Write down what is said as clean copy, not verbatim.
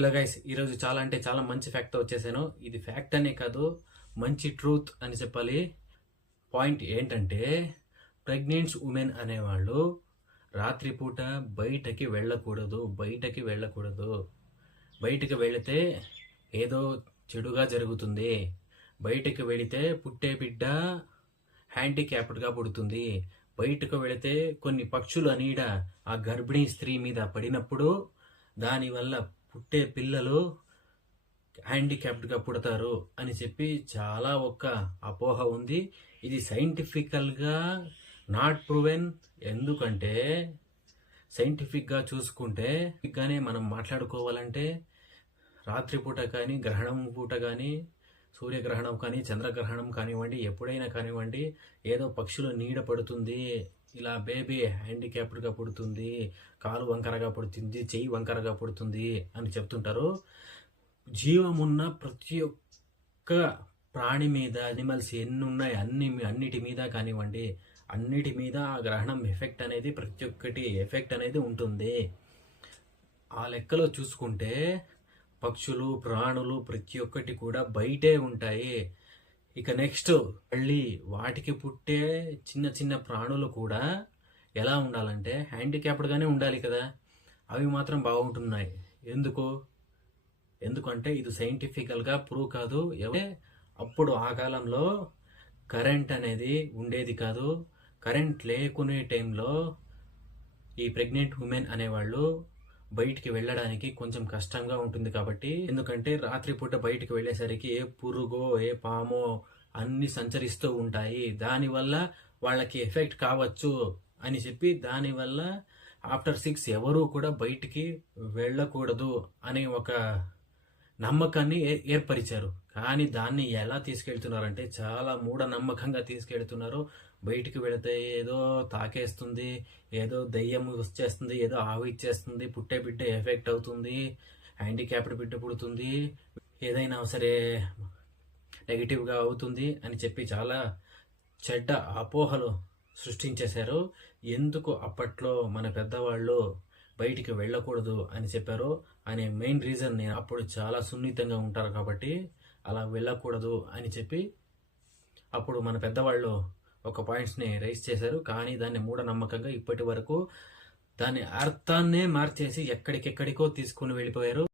Hello guys, ఈరోజు చాలా అంటే చాలా మంచి ఫ్యాక్ట్తో వచ్చేసాను. ఇది ఫ్యాక్ట్ అనే కాదు, మంచి ట్రూత్ అని చెప్పాలి. పాయింట్ ఏంటంటే, ప్రెగ్నెంట్స్ ఉమెన్ అనేవాళ్ళు రాత్రిపూట బయటకి వెళ్ళకూడదు. బయటకి వెళితే ఏదో చెడుగా జరుగుతుంది. బయటకు వెళితే పుట్టే బిడ్డ హ్యాండిక్యాప్డ్గా పుడుతుంది. బయటకు వెళితే కొన్ని పక్షుల నీడ ఆ గర్భిణీ స్త్రీ మీద పడినప్పుడు దానివల్ల పుట్టే పిల్లలు హ్యాండిక్యాప్డ్గా పుడతారు అని చెప్పి చాలా అపోహ ఉంది. ఇది సైంటిఫికల్గా నాట్ ప్రూవెన్. ఎందుకంటే సైంటిఫిక్గా చూసుకుంటే గానే మనం మాట్లాడుకోవాలంటే రాత్రిపూట కానీ, గ్రహణం పూట కానీ, సూర్యగ్రహణం కానీ, చంద్రగ్రహణం కానివ్వండి, ఎప్పుడైనా కానివ్వండి, ఏదో పక్షుల నీడ పడుతుంది, ఇలా బేబీ హ్యాండిక్యాప్డ్గా పుడుతుంది, కాలు వంకరగా పుడుతుంది, చెయ్యి వంకరగా పుడుతుంది అని చెప్తుంటారు. జీవమున్న ప్రతి ఒక్క ప్రాణి మీద, అనిమల్స్ ఎన్ని ఉన్నాయి అన్నిటి మీద కానివ్వండి, అన్నిటి మీద ఆ గ్రహణం ఎఫెక్ట్ అనేది, ప్రతి ఒక్కటి ఎఫెక్ట్ అనేది ఉంటుంది. ఆ లెక్కలో చూసుకుంటే పక్షులు, ప్రాణులు ప్రతి ఒక్కటి కూడా బయటే ఉంటాయి. ఇక నెక్స్ట్ మళ్ళీ వాటికి పుట్టే చిన్న చిన్న ప్రాణులు కూడా ఎలా ఉండాలంటే హ్యాండిక్యాప్డ్గానే ఉండాలి కదా. అవి మాత్రం బాగుంటున్నాయి. ఎందుకంటే ఇది సైంటిఫికల్గా ప్రూవ్ కాదు. అప్పుడు ఆ కాలంలో కరెంట్ అనేది ఉండేది కాదు. కరెంట్ లేకునే టైంలో ఈ ప్రెగ్నెంట్ ఉమెన్ అనేవాళ్ళు బయటికి వెళ్ళడానికి కొంచెం కష్టంగా ఉంటుంది. కాబట్టి ఎందుకంటే రాత్రిపూట బయటికి వెళ్ళేసరికి ఏ పురుగో ఏ పామో అన్ని సంచరిస్తూ ఉంటాయి. దానివల్ల వాళ్ళకి ఎఫెక్ట్ కావచ్చు అని చెప్పి దానివల్ల ఆఫ్టర్ 6 ఎవరూ కూడా బయటికి వెళ్ళకూడదు అనే ఒక నమ్మకాన్ని ఏర్పరిచారు. కానీ దాన్ని ఎలా తీసుకెళ్తున్నారంటే చాలా మూఢనమ్మకంగా తీసుకెళ్తున్నారు. బయటికి వెళితే ఏదో తాకేస్తుంది, ఏదో దయ్యం వచ్చేస్తుంది, ఏదో ఆవి ఇచ్చేస్తుంది, పుట్టే బిడ్డ ఎఫెక్ట్ అవుతుంది, హ్యాండిక్యాప్డ్ బిడ్డ పుడుతుంది, ఏదైనా సరే నెగిటివ్గా అవుతుంది అని చెప్పి చాలా చెడ్డ అపోహలు సృష్టించేశారు. ఎందుకు అప్పట్లో మన పెద్దవాళ్ళు బయటికి వెళ్ళకూడదు అని చెప్పారు అనే మెయిన్ రీజన్, నేను అప్పుడు చాలా సున్నితంగా ఉంటారు కాబట్టి అలా వెళ్ళకూడదు అని చెప్పి అప్పుడు మన పెద్దవాళ్ళు ఒక పాయింట్స్ని రైజ్ చేశారు. కానీ దాన్ని మూఢనమ్మకంగా ఇప్పటి వరకు దాని అర్థాన్నే మార్చేసి ఎక్కడికెక్కడికో తీసుకుని వెళ్ళిపోయారు.